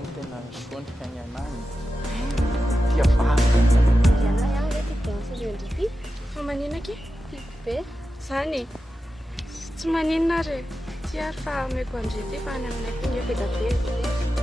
ny tena sonika ny anany tia vary Dianay ang letik sa Leondrifi. Maninona ke? Tiako be. Zany tsy maninona re. Tsy ary fa ameko andrety fa any aminay koa nge be da be.